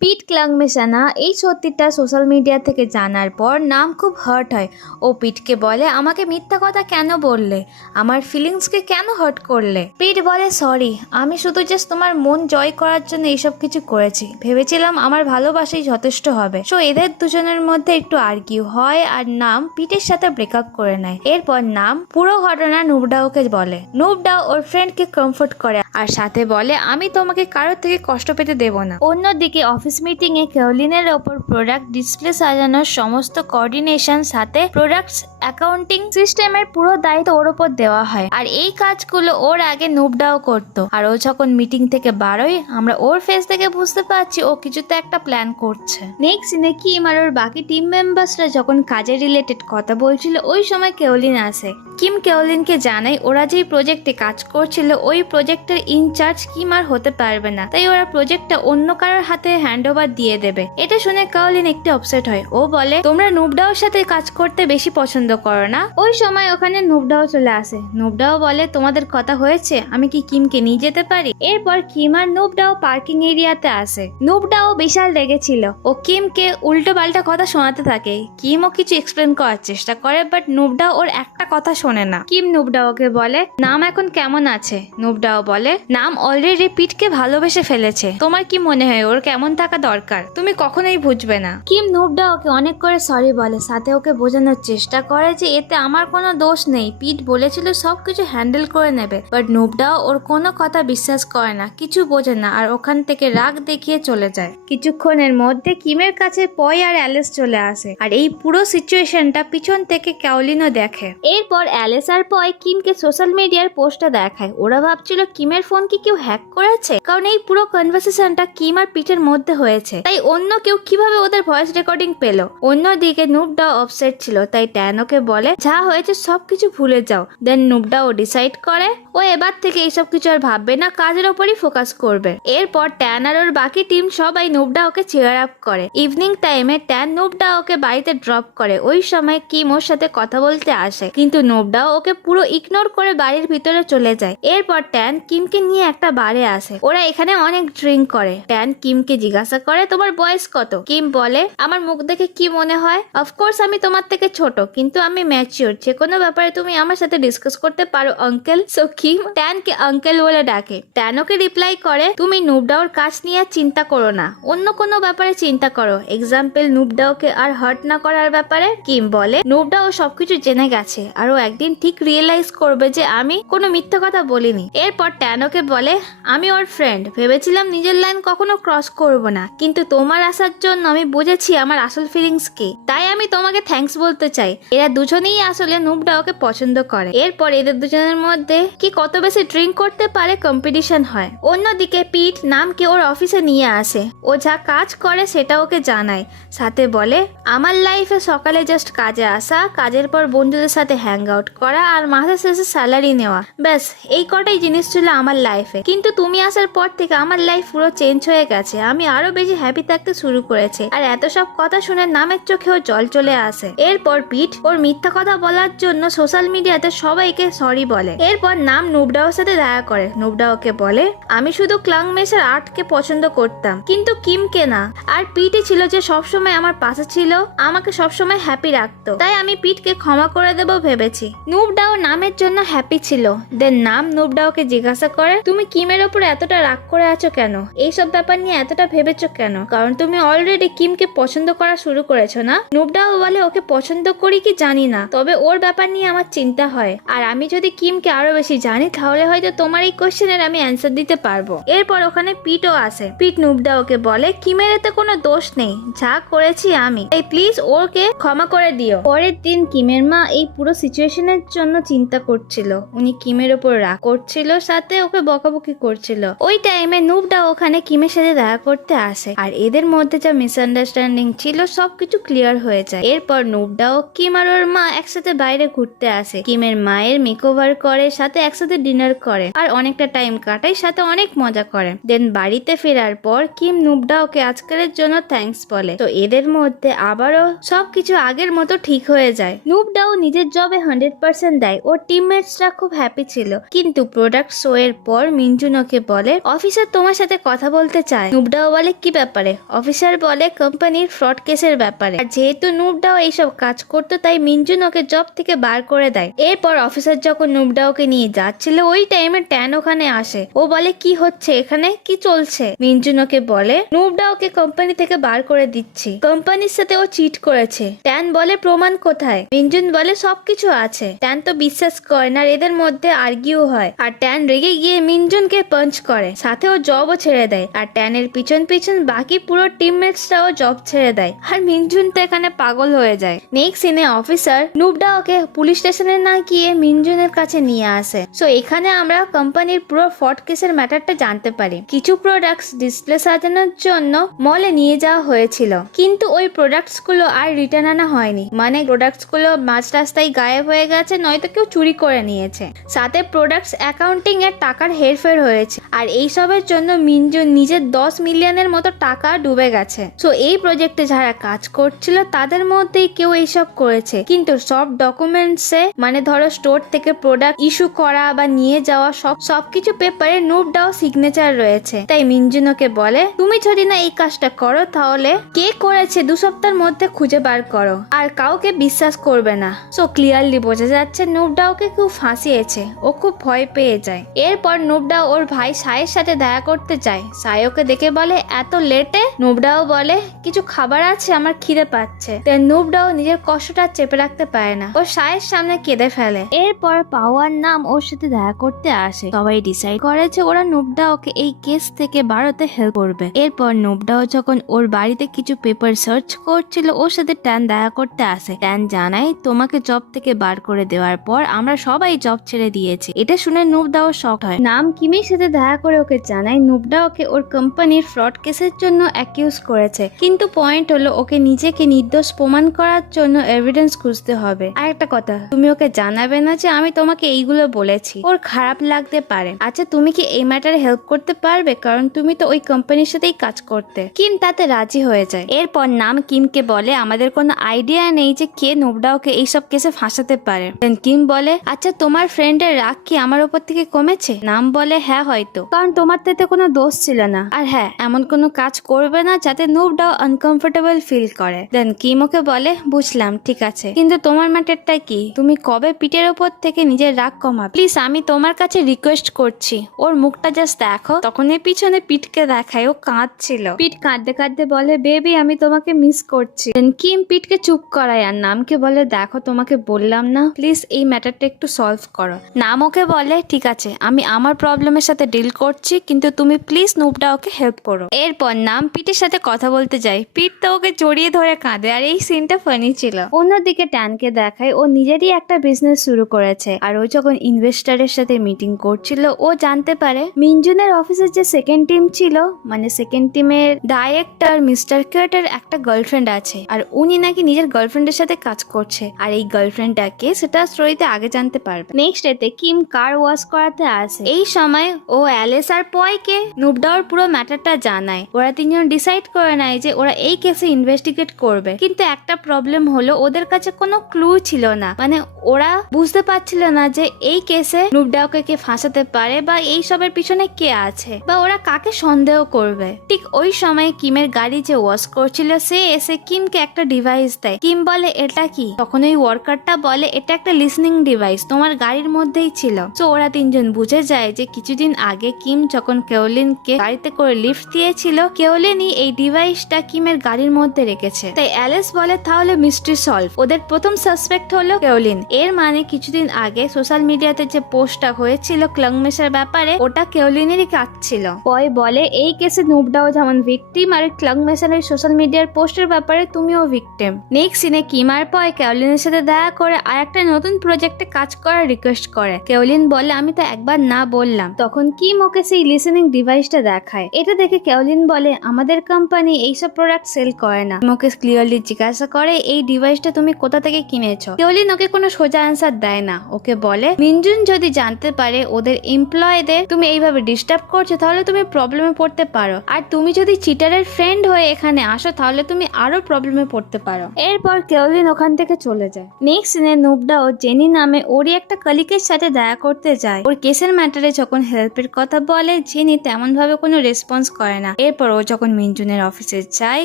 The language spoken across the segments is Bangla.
পিট ক্লাংমেশানা এই সত্যিটা সোশ্যাল মিডিয়া থেকে জানার পর নাম খুব হার্ট হয়। ও পিটকে বলে, আমাকে মিথ্যা কথা কেন বললে, আমার ফিলিংসকে কেন হার্ট করলে। পিট বলে, সরি, আমি শুধু জাস্ট তোমার মন জয় করার জন্য এইসব কিছু করেছি, ভেবেছিলাম আমার ভালোবাসাই যথেষ্ট হবে। সো এদের দুজনের মধ্যে একটু আর্গিউ হয় আর নাম পিটের সাথে ব্রেকআপ করে নেয়। এরপর নাম পুরো ঘটনা নুবডাওকে বলে। নুবডাও ওর ফ্রেন্ডকে কমফোর্ট করে আর সাথে বলে, আমি তোমাকে কারোর থেকে কষ্ট পেতে দেব না। অন্যদিকে অফিস মিটিং এ ক্যারোলিনের ওপর প্রোডাক্ট ডিসপ্লে সাজানোর সমস্ত কোঅর্ডিনেশন সাথে প্রোডাক্টস অ্যাকাউন্টিং সিস্টেমের পুরো দায়িত্ব ওর ওপর দেওয়া হয়। আর এই কাজগুলো ওর আগে নুবডাও করতো। আর ও যখন মিটিং থেকে বারোয়, আমরা ওর ফেস থেকে বুঝতে পারছি ও কিছুতে একটা প্ল্যান করছে। নেক্সট সিনে কিম আর ওর বাকি টিম মেম্বার্সরা যখন কাজের রিলেটেড কথা বলছিল, ওই সময় ক্যারোলিন আসে। কিম ক্যারোলিনকে জানায় ওরা যেই প্রজেক্টে কাজ করছিল ওই প্রজেক্টের ইনচার্জ কিম আর হতে পারবে না, তাই ওরা প্রজেক্টটা অন্য কারোর হাতে হ্যান্ড ওভার দিয়ে দেবে। এটা শুনে ক্যারোলিন একটু আপসেট হয়। ও বলে, তোমরা নুবডাওর সাথে কাজ করতে বেশি পছন্দ করো না। ওই সময় ওখানে নুবডাও চলে আসে। নুবডাও বলে, তোমাদের কথা হয়েছে, আমি কি কিমকে নিয়ে যেতে পারি? এরপর কিম আর নুবডাও পার্কিং এরিয়াতে আসে। নুবডাও বিশাল রেগেছিল। ও কিমকে উল্টো পাল্টা কথা শোনাতে থাকে। কিমও কিছু এক্সপ্লেন করার চেষ্টা করে, বাট নুবডাও ওর একটা কথা শোনে না। কিম নুবডাওকে বলে, নাম এখন কেমন আছে? নুবডাও বলে, নাম অলরেডি পিটকে ভালোবেসে ফেলেছে, তোমার কি মনে হয় ওর কেমন থাকা দরকার? তুমি কখনোই বুঝবে না। কিম নুবডাওকে অনেক করে সরি বলে, সাথে ওকে বোঝানোর চেষ্টা করে যে এতে আমার কোনো দোষ নেই, পিট বলেছিল সবকিছু হ্যান্ডেল করে নেবে। বাট নুবডাও ওর কোনো কথা বিশ্বাস করে না, কিছু বোঝে না আর ওখান থেকে রাগ দেখিয়ে চলে যায়। কিছুক্ষণের মধ্যে কিমের কাছে পয় আর অ্যালেস চলে আসে আর এই পুরো সিচুয়েশনটা পিছন থেকে ক্যারোলিনও দেখে। এরপর অ্যালেস আর পয় কিমকে সোশ্যাল মিডিয়ার পোস্টটা দেখায়। ওরা ভাবছিল কিমের ফোন কি কেউ হ্যাক করেছে, কারণ এই পুরো কনভারসেশনটা কিম আর পিটের মধ্যে হয়েছে, তাই অন্য কেউ কিভাবে ওদের ভয়েস রেকর্ডিং পেল। অন্যদিকে নুবডাও অফসেট ছিল, তাই ট্যান ওকে বলে, যা হয়েছে সবকিছু ভুলে যাও। দেন নুবডাও ডিসাইড করে ও এবার থেকে এইসব কিছু আর ভাববে না, কাজের ওপরই ফোকাস করবে। এরপর ট্যান আর ওর বাকি টিম সবাই নুবডাওকে চেয়ার আপ করে। ইভিনিং টাইমে ট্যান নুবডাওকে বাড়িতে ড্রপ করে। ওই সময় কিম ওর সাথে কথা বলতে আসে, কিন্তু নুবডাও ওকে পুরো ইগনোর করে বাড়ির ভিতরে চলে যায়। এরপর ট্যান কিমকে নিয়ে একটা বারে আসে। ওরা এখানে অনেক ড্রিঙ্ক করে। ট্যান কিমকে জিজ্ঞাসা করে, তোমার বয়স কত? কিম বলে, আমার মুখ দেখে কি মনে হয়? অফকোর্স আমি তোমার থেকে ছোট, কিন্তু আমি ম্যাচিওর, যে কোনো ব্যাপারে তুমি আমার সাথে ডিসকাস করতে পারো আঙ্কেল। সো কিম ট্যানকে আঙ্কেল বলে ডাকে। ট্যান ওকে রিপ্লাই করে, তুমি নুবডাওর কাজ নিয়ে চিন্তা করো না, অন্য কোনো ব্যাপারে চিন্তা করো, এক্সাম্পল নুবডাওকে আর হার্ট না করার ব্যাপারে। কিম বলে, নুবডাও সবকিছু জেনে গেছে আর ও একদিন ঠিক রিয়েলাইজ করবে যে আমি কোনো মিথ্যা কথা বলিনি। এরপর ট্যান ওকে বলে, আমি ওর ফ্রেন্ড, ভেবেছিলাম নিজের লাইন কখনো ক্রস করব না, কিন্তু তোমার আসার জন্য আমি বুঝেছি আমার আসল ফিলিংস কি, তাই আমি তোমাকে থ্যাঙ্কস বলতে চাই। এরা দুজনেই আসলে নুবডাওকে পছন্দ করে। এরপর এদের দুজনের মধ্যে কি কত বেশি ড্রিঙ্ক করতে পারে কম্পিটিশন হয়। অন্যদিকে পিট নামকে ওর অফিসে নিয়ে আসে। ও যা কাজ করে সেটা ওকে জানায়, সাথে বলে, আমার লাইফে সকালে জাস্ট কাজে আসা, কাজের পর বন্ধুদের সাথে হ্যাং আউট করা আর মাসের শেষে স্যালারি নেওয়া, ব্যাস এই কটাই জিনিস ছিল আমার লাইফে। কিন্তু তুমি আসার পর থেকে আমার লাইফ পুরো চেঞ্জ হয়ে গেছে, আমি আরো বেশি হ্যাপি থাকতে শুরু করেছি। আর এত সব কথা শুনে নামের চোখেও জল চলে আসে। এরপর পিট ওর মিথ্যা কথা বলার জন্য সোশ্যাল মিডিয়াতে সবাইকে সরি বলে। এরপর নাম নুবডাওর সাথে দেখা করে। নুবডাওকে বলে, আমি শুধু ক্লাংমেশের আর্টকে পছন্দ করতাম, কিন্তু কিমকে না। আর পিটই ছিল যে সবসময় আমার পাশে ছিল, আমাকে সবসময় হ্যাপি রাখতো, তাই আমি পিটকে ক্ষমা করে দেবো ভেবেছি। নুবডাও নামের জন্য হ্যাপি ছিল। দেন নাম নুবডাওকে জিজ্ঞাসা করে, তুমি কিমের ওপর এতটা রাগ করে আছো কেন, এইসব ব্যাপার নিয়ে এতটা ভেবেছো কেন, কারণ তুমি অলরেডি কিমকে পছন্দ করা শুরু করেছো না? নুবডাও বলে, ওকে পছন্দ করি কি জানি না, তবে ওর ব্যাপার নিয়ে আমার চিন্তা হয়, আর আমি যদি কিমকে আরো বেশি জানি তাহলে হয়তো তোমার এই কোশ্চেনের আমি অ্যান্সার দিতে পারবো। এরপর ওখানে পিটও আসে। পিট নুবডাওকে বলে, কিমের এতে কোনো দোষ নেই, যা করেছি আমি, তাই প্লিজ ওকে ক্ষমা করে দিও। পরের দিন কিমের মা এই পুরো সিচুয়েশনের জন্য চিন্তা করছিল। উনি কিমের ওপর রাগ করছিল, সাথে ওকে বকাবকি করছিল। ওই টাইমে নুবডাও ওখানে কিমের সাথে দেখা করতে আসে আর এদের মধ্যে যা মিসআন্ডারস্ট্যান্ডিং ছিল সবকিছু ক্লিয়ার হয়ে যায়। এরপর নুবডাও কিম আর ওর ওর মা একসাথে বাইরে ঘুরতে আসে, কিমের মায়ের মেকওভার করে, সাথে একসাথে ডিনার করে আর অনেকটা টাইম কাটায়, সাথে অনেক মজা করে। দেন বাড়িতে ফেরার পর কিম নুবডাওকে আজকালের জন্য থ্যাঙ্কস বলে। তো এদের মধ্যে আবারও সবকিছু আগের মতো ঠিক হয়ে যায়। নুবডাও নিজের জবে 100% দেয়। ওর টিমমেটসরা খুব হ্যাপি ছিল। কিন্তু প্রোডাক্ট শো এর পর মিনজুন ওকে বলে অফিসার তোমার সাথে কথা বলতে চায়। নুবডাও বলে কি ব্যাপারে? অফিসার বলে কোম্পানির ফ্রড কেসের ব্যাপারে। আর যেহেতু নুবডাও এইসব কাজ করতো তাই মিনজুন ওকে জব থেকে বার করে দেয়। এরপর অফিসার যখন নুবডাওকে নিয়ে যাচ্ছিল ওই টাইমে ট্যান ওখানে আসে। ও বলে কি হচ্ছে এখানে, কি চলছে? মিনজুন ওকে বলে নুবডাওকে কোম্পানি থেকে বার করে দিচ্ছি, কোম্পানির সাথে ও চিট করেছে। ট্যান বলে প্রমাণ কোথায়? মিনজুন বলে সবকিছু আছে। ট্যান তো বিশ্বাস করে না, আর এদের মধ্যে আর্গিউ হয়। আর ট্যান রেগে গিয়ে মিনজুনকে পাঞ্চ করে, সাথে ও জবও ছেড়ে দেয়। আর ট্যানের পিছন পিছন বাকি পুরো টিমমেটসরাও জব ছেড়ে দেয়। আর মিনজুন তো এখানে পাগল হয়ে যায়। নেক্সট সিনে অফিসার নুবডাওকে পুলিশ স্টেশনে না গিয়ে মিনজুনের কাছে নিয়ে আসে। সো এখানে আমরা কোম্পানির পুরো ফ্রড কেসের ম্যাটারটা জানতে পারি। কিছু প্রোডাক্টস ডিসপ্লে সাজানোর জন্য মলে নিয়ে যাওয়া হয়েছিল, কিন্তু ওই প্রোডাক্টস গুলো আর রিটার্ন আনা হয়নি। মানে প্রোডাক্টস গুলো মাঝ রাস্তায় গায়েব হয়ে গেছে, নয়তো কেউ চুরি করে নিয়েছে। সাথে প্রোডাক্টস অ্যাকাউন্টিং এর টাকার হেরফের হয়েছে। আর এইসবের জন্য মিনজুন নিজের 10 মিলিয়নের মতো টাকা ডুবে গেছে। সো এই প্রজেক্টে যারা কাজ করছিল তাদের মধ্যেই কেউ এইসব করেছে। কিন্তু সব ডকুমেন্টসে মানে ধরো স্টোর থেকে প্রোডাক্ট ইস্যু করা বা নিয়ে যাওয়া সবকিছু পেপারে নুবডাও সিগনেচার রয়েছে। তাই মিনজুনোকে বলে তুমি যদি না এই কাজটা করো তাহলে কে করেছে 2 সপ্তাহের মধ্যে খুঁজে বার করো, আর কাউকে বিশ্বাস করবে না। সো ক্লিয়ারলি বোঝা যাচ্ছে নুবডাওকে খুব ফাঁসিয়েছে। ও খুব ভয় পেয়ে যায়। এরপর নুবডাও ওর ভাই সায়ের সাথে দেখা করতে যায়। সায় ওকে দেখে বলে এত লেটে? নুবডাও বলে কিছু খাবার আছে, আমার খিদে পাচ্ছে। তাই নুবডাও নিজের কষ্টটা চেপে রাখতে পারে না, ও সায়ের সামনে কেঁদে ফেলে। এরপর পাওয়ার নাম ওর সাথে দেখা করতে আসে। সবাই ডিসাইড করে যে ওরা নুবডাওকে এই কেস থেকে বাড়াতে হেল্প করবে। এরপর নুবডাও যখন ওর বাড়িতে কিছু পেপার সার্চ করছিল ওর সাথে ট্যান দেখা করতে আসে। ট্যান জানায় তোমাকে জব থেকে বার করে দেওয়ার পর আমরা সবাই জব ছেড়ে দিয়েছি। এটা শুনে নুবডাও শক হয়। নাম কিমির সাথে দেখা করে ওকে জানায় নুবডাওকে ওর কোম্পানির ফ্রড কেসের জন্য অ্যাকিউজ করেছে। কিন্তু পয়েন্ট হলো ওকে নিজেকে নির্দোষ প্রমাণ করার জন্য এভিডেন্স খুঁজতে হবে। আর একটা কথা, তুমি ওকে জানাবে না যে আমি তোমাকে এইগুলো বলেছি, ওর খারাপ লাগতে পারে। আচ্ছা তুমি কি এই ম্যাটারে হেল্প করতে পারবে? কারণ তুমি তো ওই কোম্পানির সাথেই কাজ করতে। কিম তাতে রাজি হয়ে যায়। এরপর নাম কিমকে বলে আমাদের কোনো আইডিয়া নেই যে কে নুবডাওকে এইসব কেসে ফাঁসাতে পারে। কিম বলে আচ্ছা তোমার ফ্রেন্ডের রাগ কি আমার উপর থেকে কমেছে? নাম বলে হ্যাঁ হয়তো, কারণ তোমার তো এতে কোনো দোষ ছিল না। আর হ্যাঁ, এমন কোনো কাজ করবে না যাতে নুবডাও আনকমফোর্টেবল ফিল করে। দেন কিম ওকে বলে বুঝলাম, ঠিক আছে, কিন্তু তোমার ম্যাটারটা কি? তুমি কবে পিঠের ওপর থেকে নিজের রাগ কমাবে? প্লিজ আমি তোমার কাছে রিকোয়েস্ট করছি, ওর মুখটা জাস্ট দেখো। তখন এই পিছনে পিঠকে দেখায় ও কাঁদছিল। পিঠ কাঁদতে কাঁদতে বলে বেবি আমি তোমাকে মিস করছি। দেন কিম পিঠকে চুপ করায় আর নামকে বলে দেখো তোমাকে বললাম না, প্লিজ এই ম্যাটারটা একটু সলভ করো। নাম ওকে বলে ঠিক আছে, আমি আমার প্রবলেমের সাথে ডিল করছি, কিন্তু তুমি প্লিজ নুবডাওকে হেল্প করো। এরপর নাম পিঠের সাথে কথা বলতে যায়। পিঠ তো ওকে জড়িয়ে ধরে কাঁদে। আর এই সিনটা ফানি ছিল। অন্যদিকে ট্যানকে দেখায় ও নিজেরই একটা বিজনেস শুরু করেছে। আর ও যখন ইনভেস্টারের সাথে মিটিং করছিল ও জানতে পারে মিনজুনের অফিসের যে সেকেন্ড টিম ছিল, মানে সেকেন্ড টিমের ডাইরেক্টর মিস্টার কিউটের একটা গার্লফ্রেন্ড আছে। আর উনি নাকি নিজের গার্লফ্রেন্ডের সাথে কাজ করছে। আর এই গার্লফ্রেন্ডটাকে সেটা স্টোরিতে আগে জানতে পারবে। নেক্সট ডেতে কিম কার ওয়াশ করাতে আসে। এই সময় ও অ্যালেস আর পয়কে নুবডাওর পুরো ম্যাটারটা জানায়। ওরা তিনজন ডিসাইড করে নেয় যে ওরা এই কেসে ইনভেস্টিগেট করবে। কিন্তু একটা প্রবলেম হলো ওদের কাছে কোনো ক্লু ছিল না। মানে ওরা বুঝতে পারছিল না যে এই কেসে নুবডাওকে কে ফাঁসাতে পারে বা এই সবের পিছনে কে আছে বা ওরা কাকে সন্দেহ করবে। ঠিক ওই সময় কিমের গাড়ি যে ওয়াশ করছিল সে এসে কিমকে একটা ডিভাইস দেয়। কিম বলে এটা কি? তখন ওই ওয়ার্কারটা বলে এটা একটা লিসনিং ডিভাইস, তোমার গাড়ির মধ্যেই ছিল। তো ওরা তিনজন বুঝে যায় যে কিছুদিন আগে কিম যখন কেওলিনকে গাড়িতে করে লিফট দিয়েছিল কেওলিনই এই ডিভাইসটা কিমের গাড়ির মধ্যে রেখেছে। তাই অ্যালেস বলে তাহলে মিস্ট্রি সলভ। ওদের প্রথম সাসপেক্ট হলো কেওলিন। এর মানে কিছুদিন আগে সোশ্যাল মিডিয়াতে যে পোস্টটা হয়েছিল ক্লাংমেশের ব্যাপারে ওটা কেওলিনেরই কাজ ছিল। পয় বলে এই কেসে নুবডাও যেমন ভিকটিম আর ক্লাংমেশের সোশ্যাল মিডিয়ার পোস্টের ব্যাপারে তুমিও ভিকটিম। নেক্সট সিনে কিম আর পয় কেওলিনের সাথে দেখা করে আর একটা নতুন প্রজেক্টে কাজ করার রিকোয়েস্ট করে। কেওলিন বলে আমি তো একবার না বললাম। তখন কিম ওকে সেই লিসেনিং ডিভাইসটা দেখায়। এটা দেখে কেওলিন বলে আমাদের কোম্পানি এইসব প্রোডাক্ট সেল করে না। ওকে ক্লিয়ারলি জিজ্ঞাসা করে এই ডিভাইসটা তুমি কোথা থেকে কিনেছো। কেওলিন ওকে কোনো সোজা অ্যান্সার দেয় না, ওকে বলে মিনজুন যদি জানতে পারে ওদের এমপ্লয়ীদের তুমি এইভাবে ডিস্টার্ব করছো তাহলে তুমি প্রবলেমে পড়তে পারো, আর তুমি যদি চিটারের ফ্রেন্ড হয়ে এখানে আসো তাহলে তুমি আরো প্রবলেমে পড়তে পারো। এরপর কেওলিন ওখান থেকে চলে যায়। নেক্সট সিনে নুবডা ও জেনি নামে ওরই একটা কলিগের সাথে দেখা করতে যায়। ওর কেসের ম্যাটারে যখন হেল্পের কথা বলে জেনি তেমন ভাবে কোনো রেসপন্স করে না। এরপর ও যখন মিনজুনের অফিসে যায়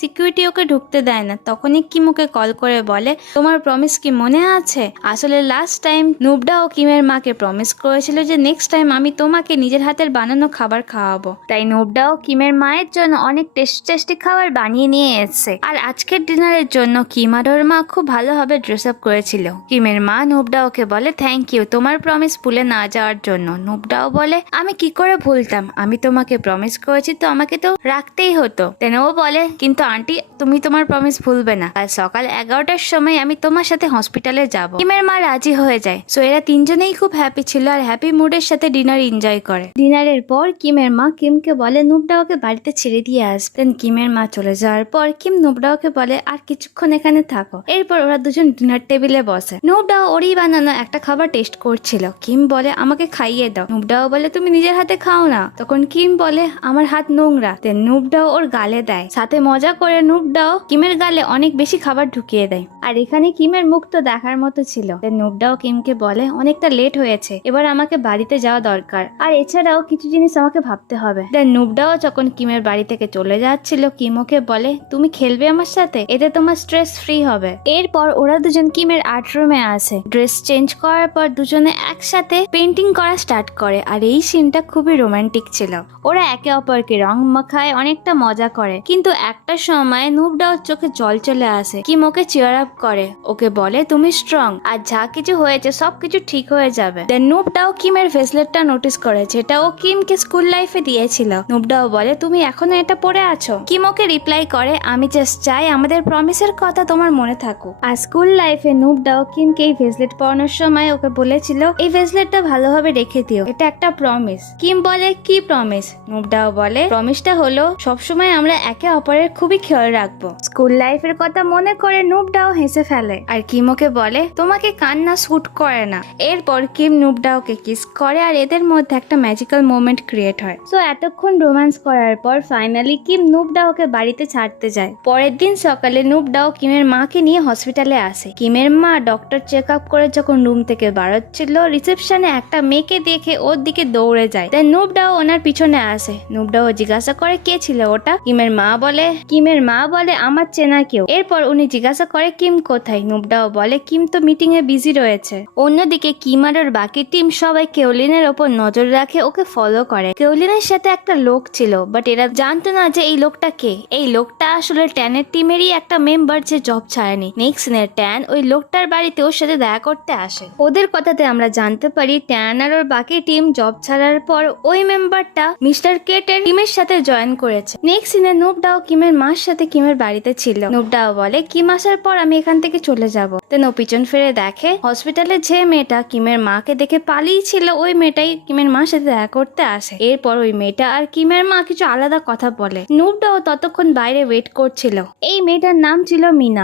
সিকিউরিটি ওকে ঢুকতে দেয় না, তখনই কিম ওকে কল করে বলে তোমার প্রমিস কি মনে আছে? আসলে লাস্ট টাইম নুবডা ও কিমের মাকে প্রমিস করেছিল যে নেক্সট টাইম আমি তোমাকে নিজের হাতের বানানো খাবার খাওয়াবো। তাই নুবডা ও কিমের মায়ের জন্য অনেক টেস্টি খাবার বানিয়ে নিয়ে এসেছে। আর আজকের ডিনারের জন্য কিম আর ওর মা খুব ভালোভাবে ড্রেস আপ করেছিল। কিমের মা নুবডা ওকে বলে থ্যাংক ইউ তোমার প্রমিস ভুলে না যাওয়ার জন্য। নুবডাও বলে আমি কি করে ভুলতাম, আমি তোমাকে প্রমিস করেছি তো আমাকে তো রাখতেই হতো। তেন ও বলে কিন্তু আন্টি তুমি তোমার প্রমিস ভুলবে না, কাল সকাল 11টার সময় আমি তোমার সাথে হসপিটালে যাব। কিমের মা রাজি হয়ে যায়। সো এরা তিনজনেই খুব হ্যাপি ছিল আর হ্যাপি মুডের সাথে ডিনার এনজয় করে। ডিনারের পর কিমের মা কিমকে বলে নুবডাওকে বাড়িতে ছেড়ে দিয়ে আসবেন। কিমের মা চলে যাওয়ার পর কিম নুবডাওকে বলে আর কিছুক্ষণ এখানে থাকো। এরপর ওরা দুজন ডিনার টেবিলে বসে। নুবডাও ওরই বানানো একটা খাবার টেস্ট করছিল। কিম বলে আমাকে খাইয়ে দাও। নুবডাও বলে তুমি নিজের হাতে খাও না। তখন কিম বলে আমার হাত নোংরা। দেন নুবডাও ওর গালে দেয়। সাথে মজা করে নুবডাও কিমের গালে অনেক বেশি খাবার ঢুকিয়ে দেয়। আর এখানে কিমের মুখ তো দেখার মতো ছিল। দেন নুবডাও কিমকে বলে অনেকটা লেট হয়েছে, এবার আমাকে বাড়িতে যাওয়া দরকার, আর এছাড়াও কিছু জিনিস আমাকে ভাবতে হবে। দেন নুবডাও যখন কিমের বাড়ি থেকে চলে যাচ্ছিল কিম ওকে বলে তুমি খেলবে আমার সাথে, এতে তোমার স্ট্রেস ফ্রি হবে। এরপর ওরা দুজন কিমের আর্ট রুমে আসে। ড্রেস চেঞ্জ করার পর দুজনে একসাথে পেন্টিং করা স্টার্ট করে। আর এই সিনটা খুবই রোমান্টিক ছিল। ওরা একে অপরকে রং মাখায় অনেকটা মজা করে, কিন্তু একটা সময় নুবডাও চোখে জল চলে আসে। কিম ওকে চিয়ার আপ করে, ওকে বলে তুমি স্ট্রং, আর যা কিছু হয়েছে সবকিছু ঠিক হয়ে যাবে। দেন নুবডাও কিমের ভেসলেটটা নোটিস করে যেটা ও কিমকে স্কুল লাইফে দিয়েছিল। নুবডাও বলে তুমি এখনো এটা পরে আছো? কিম ওকে রিপ্লাই করে আমি জাস্ট চাই আমাদের প্রমিসের কথা তোমার মনে থাকুক। আর স্কুল লাইফে নুবডাও কিমকে এই ভেসলেট পরানোর সময় ওকে বলেছিল এই ভেসলেটটা ভালোভাবে রেখে দিও, এটা একটা প্রমিস। কিম বলে কি প্রমিস? নুবডাও বলে প্রমিসটা হলো সবসময় আমরা একে অপরের খুবই খেয়াল রাখবো। স্কুল লাইফের কথা মনে করে নুবডাও হেসে ফেলে। আর কিম ওকে বলে তোমাকে কান্না শুট করে না। এরপর কিম নুবডাওকে কিস করে আর এদের মধ্যে একটা ম্যাজিক্যাল মোমেন্ট ক্রিয়েট হয়। সো এতক্ষণ রোম্যান্স করার পর ফাইনালি কিম নুবডাওকে বাড়িতে ছাড়তে যায়। পরের দিন সকালে নুবডাও কিমের মাকে নিয়ে হসপিটালে আসে। কিমের মা ডক্টর চেক আপ করে যখন রুম থেকে বাড়াচ্ছিল রিসেপশনে একটা মেয়েকে দেখে ওর দিকে দৌড়ে যায়। তাই নুবডাও ওনার পিছনে আসে। নুবডাও জিজ্ঞাসা করে কে ছিল ওটা? কিমের মা বলে আমার চেনা কেউ। এরপর উনি জিজ্ঞাসা করে কিম কোথায়? নুবডাও বলে কিম তো মিটিং এ বিজি রয়েছে। অন্যদিকে কিম আর ওর বাকি টিম সবাই কেওলিনের ওপর নজর রাখে, ওকে ফলো করে। কেওলিনের সাথে একটা লোক ছিল, বাট এরা জানতো না যে এই লোকটা কে। এই লোকটা আসলে ট্যানের টিমেরই একটা মেম্বার যে জব ছাড়েনি। নেক্সট সিনে ট্যান ওই লোকটার বাড়িতে ওর সাথে দেখা করতে আসে। ওদের কথাতে আমরা জানতে পারি ট্যান আর ওর বাকি টিম জব ছাড়ার পর ওই মেম্বারটা মিস্টার কেটের টিমের সাথে জয়েন করেছে। নেক্সট সিনে নুবডাও কিমের মার সাথে কিমের বাড়িতে ছিল। নুবডাও বলে কিম আসার পর আমি এখান থেকে চলে যাব। দেন ও পিছন ফিরে দেখে হসপিটালে যে মেয়েটা কিমের মাকে দেখে পালিয়ে ছিল ওই মেয়েটাই কিমের মার সাথে দেখা করতে আসে। এরপর ওই মেয়েটা আর কিমের মা কিছু আলাদা কথা বলে। নুবডাও ততক্ষণ বাইরে ওয়েট করছিল। এই মেয়েটার নাম ছিল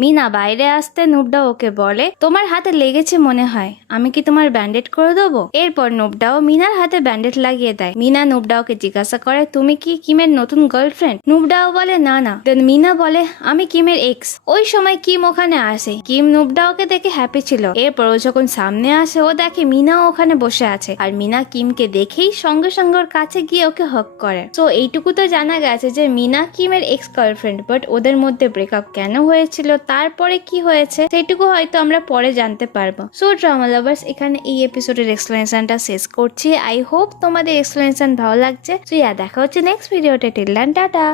মিনা বাইরে আসতে নুবডাও ওকে বলে তোমার হাতে লেগেছে মনে হয়, আমি কি তোমার ব্যান্ডেড করে দেবো? এরপর নুবডাও মিনার হাতে ব্যান্ডেড লাগিয়ে দেয়। মিনা নুবডাওকে জিজ্ঞাসা করে তুমি কি কিমের নতুন গার্লফ্রেন্ড? নুবডাও বলে না। দেন মিনা বলে আমি কিমের এক্স। ওই সময় কিম ওখানে আসে। কিম নুবডাওকে দেখে হ্যাপি ছিল। এরপর ও যখন সামনে আসে ও দেখে মিনাও ওখানে বসে আছে। আর মিনা কিমকে দেখেই সঙ্গে সঙ্গে ওর কাছে গিয়ে ওকে হক করে। তো এইটুকু তো জানা গেছে যে মিনা কিমের এক্স গার্লফ্রেন্ড, বাট ওদের মধ্যে ব্রেকআপ কেন হয়েছিল তারপরে কি হয়েছে সেইটুকু হয়তো আমরা পরে জানতে পারবো। সো ড্রামা লাভার্স এখানে এই এপিসোডের এক্সপ্লেনেশনটা শেষ করছি। আই হোপ তোমাদের এক্সপ্লেনেশন ভালো লাগছে। তো দেখা হচ্ছে নেক্সট ভিডিওতে। Till then tata.